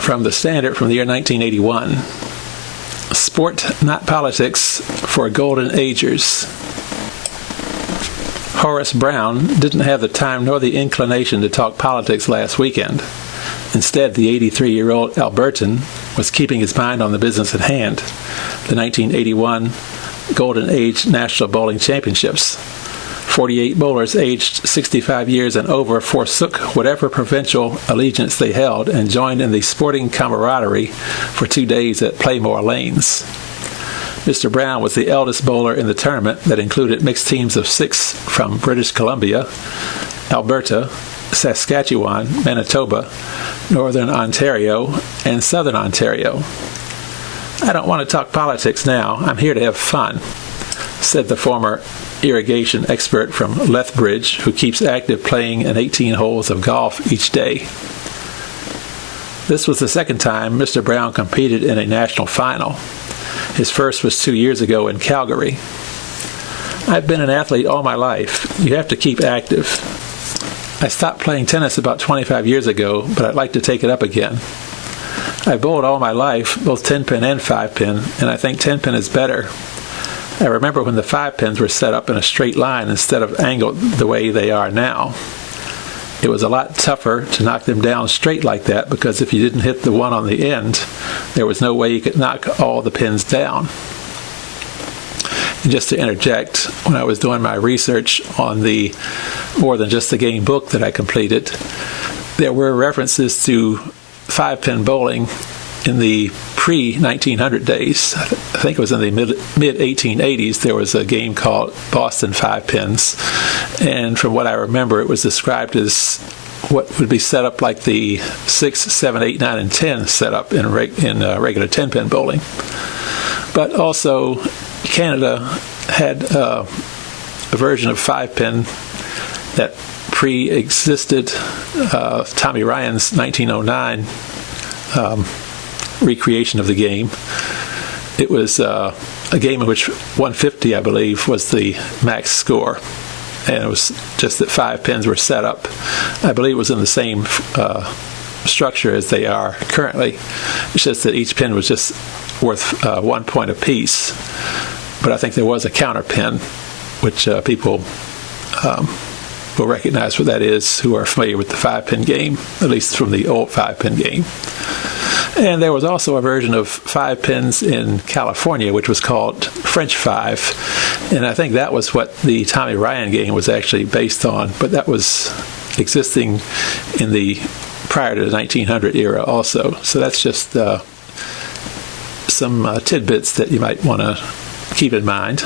from the Standard from the year 1981. Sport, not politics, for Golden Agers. Horace Brown didn't have the time nor the inclination to talk politics last weekend. Instead, the 83-year-old Albertan was keeping his mind on the business at hand, the 1981 Golden Age National Bowling Championships. 48 bowlers aged 65 years and over forsook whatever provincial allegiance they held and joined in the sporting camaraderie for 2 days at Playmore Lanes. Mr. Brown was the eldest bowler in the tournament that included mixed teams of 6 from British Columbia, Alberta, Saskatchewan, Manitoba, Northern Ontario, and Southern Ontario. "I don't want to talk politics now. I'm here to have fun," said the former irrigation expert from Lethbridge, who keeps active playing in 18 holes of golf each day. This was the second time Mr. Brown competed in a national final. His first was 2 years ago in Calgary. "I've been an athlete all my life. You have to keep active. I stopped playing tennis about 25 years ago, but I'd like to take it up again. I bowled all my life, both 10-pin and 5-pin, and I think 10-pin is better. I remember when the 5-pins were set up in a straight line instead of angled the way they are now. It was a lot tougher to knock them down straight like that because if you didn't hit the one on the end, there was no way you could knock all the pins down." And just to interject, when I was doing my research on the More Than Just the Game book that I completed, there were references to 5-pin bowling in the pre-1900 days. I think it was in the mid-1880s. There was a game called Boston 5-Pins, and from what I remember, it was described as what would be set up like the 6, 7, 8, 9, and 10 setup in regular 10-pin bowling. But also, Canada had a version of 5-pin that pre-existed Tommy Ryan's 1909 recreation of the game. It was a game in which 150, I believe, was the max score. And it was just that 5 pins were set up. I believe it was in the same structure as they are currently. It's just that each pin was just worth 1 point apiece. But I think there was a counter pin, which people will recognize what that is who are familiar with the 5-pin game, at least from the old 5-pin game. And there was also a version of 5 pins in California, which was called French 5. And I think that was what the Tommy Ryan game was actually based on. But that was existing in the prior to the 1900 era also. So that's just some tidbits that you might want to keep in mind.